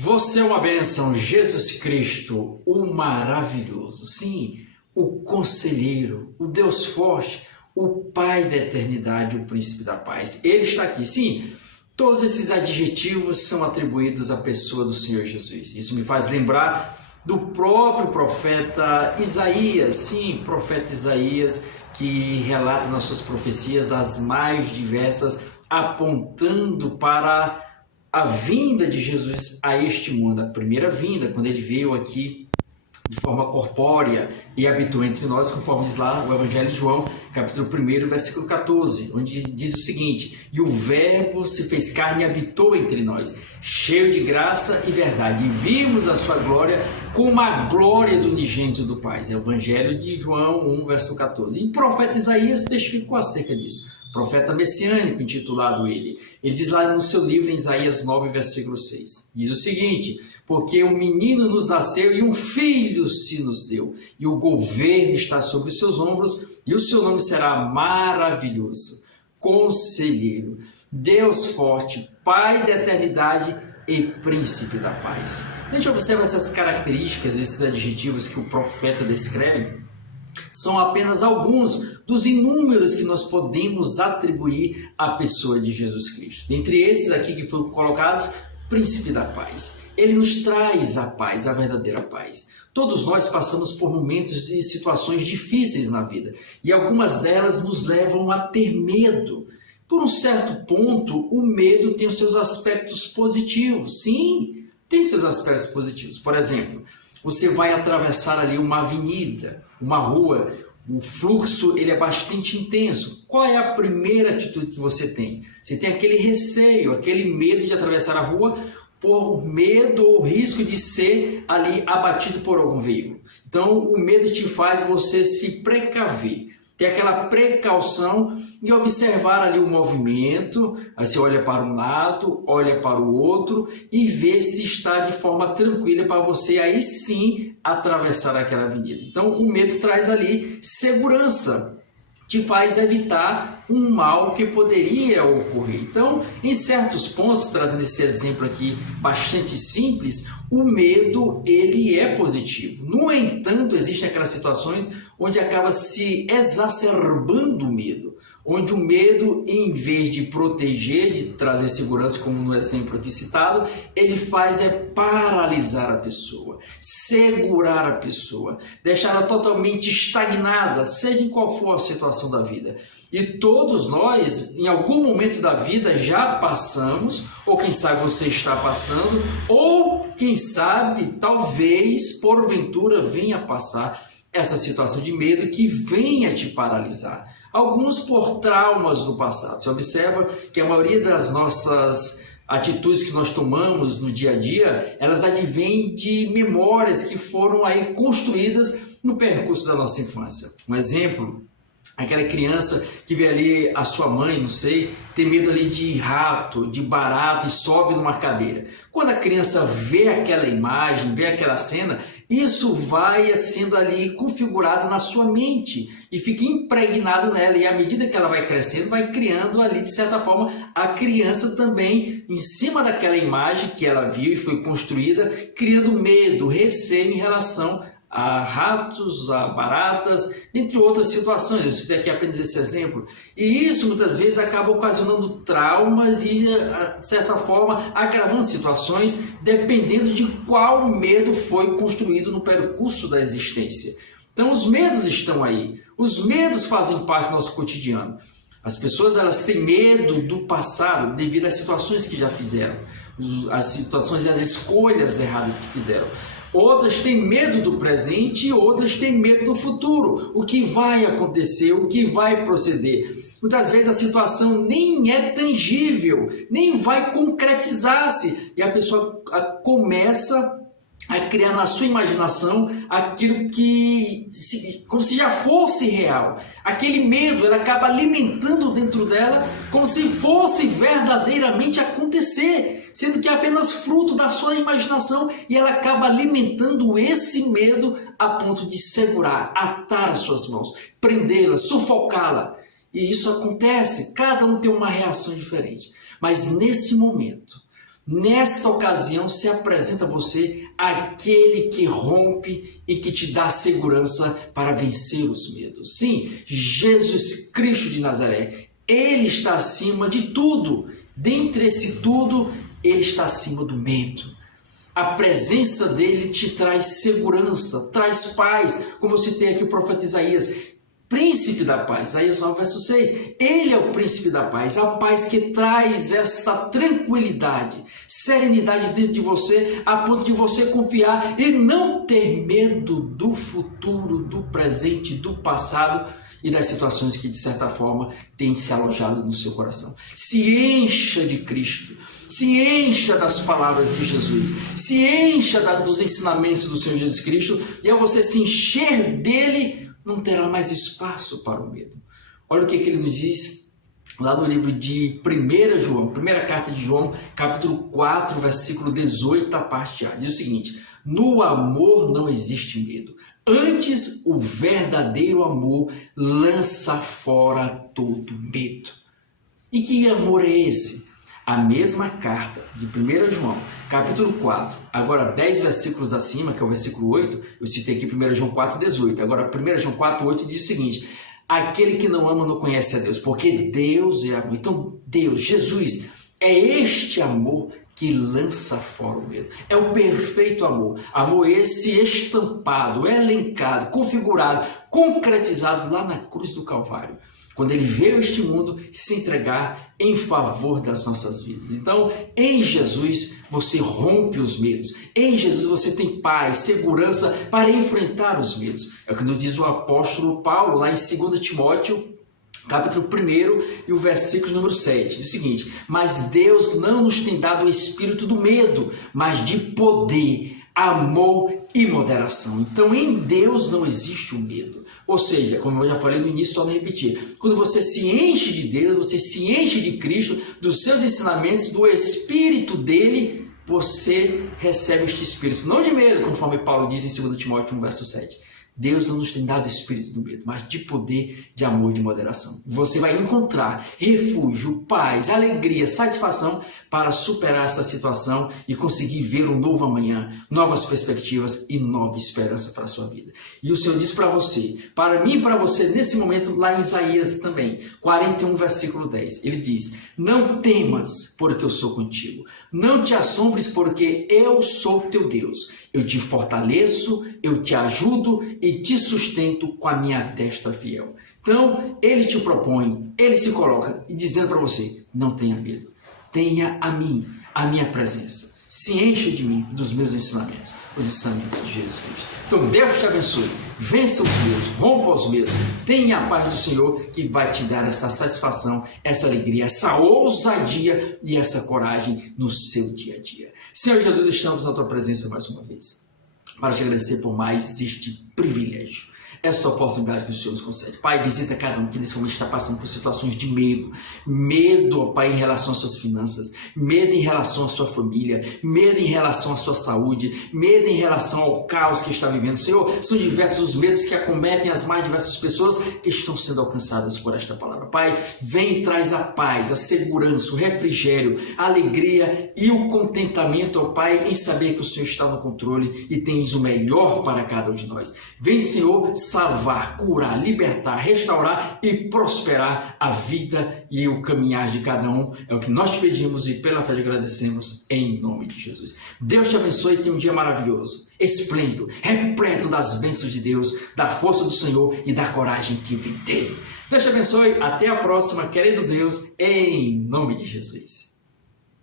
Você é uma bênção, Jesus Cristo, o maravilhoso. Sim, o conselheiro, o Deus forte, o Pai da eternidade, o príncipe da paz. Ele está aqui. Sim, todos esses adjetivos são atribuídos à pessoa do Senhor Jesus. Isso me faz lembrar do próprio profeta Isaías. Sim, profeta Isaías, que relata nas suas profecias as mais diversas, apontando para a vinda de Jesus a este mundo, a primeira vinda, quando ele veio aqui de forma corpórea e habitou entre nós, conforme diz lá o Evangelho de João, capítulo 1, versículo 14, onde diz o seguinte: e o Verbo se fez carne e habitou entre nós, cheio de graça e verdade, e vimos a sua glória como a glória do unigênito do Pai. É o Evangelho de João 1, versículo 14. E o profeta Isaías testificou acerca disso. Profeta messiânico, intitulado ele. Ele diz lá no seu livro, em Isaías 9, versículo 6. Diz o seguinte: porque um menino nos nasceu e um filho se nos deu, e o governo está sobre os seus ombros, e o seu nome será maravilhoso, conselheiro, Deus forte, Pai da eternidade e príncipe da paz. A gente observa essas características, esses adjetivos que o profeta descreve, são apenas alguns dos inúmeros que nós podemos atribuir à pessoa de Jesus Cristo. Dentre esses aqui que foram colocados, príncipe da paz. Ele nos traz a paz, a verdadeira paz. Todos nós passamos por momentos e situações difíceis na vida, e algumas delas nos levam a ter medo. Por um certo ponto, o medo tem os seus aspectos positivos. Sim, tem seus aspectos positivos. Por exemplo, você vai atravessar ali uma avenida, uma rua, o fluxo ele é bastante intenso. Qual é a primeira atitude que você tem? Você tem aquele receio, aquele medo de atravessar a rua por medo ou risco de ser ali abatido por algum veículo. Então, o medo te faz você se precaver, ter aquela precaução e observar ali o movimento. Aí você olha para um lado, olha para o outro e vê se está de forma tranquila para você aí sim atravessar aquela avenida. Então o medo traz ali segurança, te faz evitar um mal que poderia ocorrer. Então, em certos pontos, trazendo esse exemplo aqui bastante simples, o medo ele é positivo. No entanto, existem aquelas situações onde acaba se exacerbando o medo, onde o medo, em vez de proteger, de trazer segurança, como no exemplo aqui citado, ele faz paralisar a pessoa, segurar a pessoa, deixá-la totalmente estagnada, seja em qual for a situação da vida. E todos nós, em algum momento da vida, já passamos, ou quem sabe você está passando, ou quem sabe, talvez, porventura, venha a passar essa situação de medo que venha te paralisar. Alguns por traumas do passado. Você observa que a maioria das nossas atitudes que nós tomamos no dia a dia, elas advêm de memórias que foram aí construídas no percurso da nossa infância. Um exemplo: aquela criança que vê ali a sua mãe, não sei, tem medo ali de rato, de barata e sobe numa cadeira. Quando a criança vê aquela imagem, vê aquela cena, isso vai sendo ali configurado na sua mente e fica impregnado nela. E à medida que ela vai crescendo, vai criando ali, de certa forma, a criança também, em cima daquela imagem que ela viu e foi construída, criando medo, receio em relação a ratos, a baratas, entre outras situações. Eu citei aqui apenas esse exemplo. E isso muitas vezes acaba ocasionando traumas e, de certa forma, agravando situações, dependendo de qual medo foi construído no percurso da existência. Então, os medos estão aí. Os medos fazem parte do nosso cotidiano. As pessoas elas têm medo do passado devido às situações que já fizeram, as situações e as escolhas erradas que fizeram. Outras têm medo do presente e outras têm medo do futuro. O que vai acontecer, o que vai proceder. Muitas vezes a situação nem é tangível, nem vai concretizar-se. E a pessoa começa a criar na sua imaginação aquilo que, como se já fosse real. Aquele medo, ela acaba alimentando dentro dela como se fosse verdadeiramente acontecer, sendo que é apenas fruto da sua imaginação, e ela acaba alimentando esse medo a ponto de segurar, atar as suas mãos, prendê-la, sufocá-la. E isso acontece, cada um tem uma reação diferente. Mas nesse momento, Nesta ocasião se apresenta a você aquele que rompe e que te dá segurança para vencer os medos. Sim, Jesus Cristo de Nazaré, Ele está acima de tudo. Dentre esse tudo, Ele está acima do medo. A presença dele te traz segurança, traz paz, como eu citei aqui o profeta Isaías, príncipe da paz, Isaías 9, verso 6. Ele é o príncipe da paz, a paz que traz essa tranquilidade, serenidade dentro de você, a ponto de você confiar e não ter medo do futuro, do presente, do passado e das situações que, de certa forma, têm se alojado no seu coração. Se encha de Cristo, se encha das palavras de Jesus, se encha dos ensinamentos do Senhor Jesus Cristo, e ao você se encher dele, não terá mais espaço para o medo. Olha o que ele nos diz lá no livro de 1 João, primeira carta de João, capítulo 4, versículo 18, a parte A. Diz o seguinte: no amor não existe medo, antes o verdadeiro amor lança fora todo medo. E que amor é esse? A mesma carta de 1 João, capítulo 4, agora 10 versículos acima, que é o versículo 8, eu citei aqui 1 João 4, 18, agora 1 João 4, 8 diz o seguinte: aquele que não ama não conhece a Deus, porque Deus é amor. Então Deus, Jesus, é este amor que lança fora o medo. É o perfeito amor. Amor esse estampado, elencado, configurado, concretizado lá na cruz do Calvário, quando ele veio a este mundo se entregar em favor das nossas vidas. Então, em Jesus, você rompe os medos. Em Jesus, você tem paz, segurança para enfrentar os medos. É o que nos diz o apóstolo Paulo, lá em 2 Timóteo, capítulo 1 e o versículo número 7. Diz o seguinte: mas Deus não nos tem dado o espírito do medo, mas de poder, amor e moderação. Então, em Deus não existe o medo. Ou seja, como eu já falei no início, só não repetir, quando você se enche de Deus, você se enche de Cristo, dos seus ensinamentos, do Espírito dele, você recebe este Espírito, não de medo, conforme Paulo diz em 2 Timóteo 1, verso 7. Deus não nos tem dado o espírito do medo, mas de poder, de amor e de moderação. Você vai encontrar refúgio, paz, alegria, satisfação para superar essa situação e conseguir ver um novo amanhã, novas perspectivas e nova esperança para a sua vida. E o Senhor diz para você, para mim e para você, nesse momento, lá em Isaías também, 41, versículo 10, ele diz: não temas, porque eu sou contigo. Não te assombres, porque eu sou teu Deus. Eu te fortaleço, eu te ajudo e te sustento com a minha destra fiel. Então, ele te propõe, ele se coloca e dizendo para você: não tenha medo, tenha a mim, a minha presença. Se enche de mim, dos meus ensinamentos, os ensinamentos de Jesus Cristo. Então, Deus te abençoe, vença os medos, rompa os medos, tenha a paz do Senhor que vai te dar essa satisfação, essa alegria, essa ousadia e essa coragem no seu dia a dia. Senhor Jesus, estamos na tua presença mais uma vez, para te agradecer por mais este privilégio, essa oportunidade que o Senhor nos concede. Pai, visita cada um que nesse momento está passando por situações de medo. Medo, ó Pai, em relação às suas finanças, medo em relação à sua família, medo em relação à sua saúde, medo em relação ao caos que está vivendo. Senhor, são diversos os medos que acometem as mais diversas pessoas que estão sendo alcançadas por esta palavra. Pai, vem e traz a paz, a segurança, o refrigério, a alegria e o contentamento, ó Pai, em saber que o Senhor está no controle e tens o melhor para cada um de nós. Vem, Senhor, salvar, curar, libertar, restaurar e prosperar a vida e o caminhar de cada um. É o que nós te pedimos e pela fé te agradecemos em nome de Jesus. Deus te abençoe e tenha um dia maravilhoso, esplêndido, repleto das bênçãos de Deus, da força do Senhor e da coragem que vem dele. Deus te abençoe, até a próxima, querendo Deus, em nome de Jesus.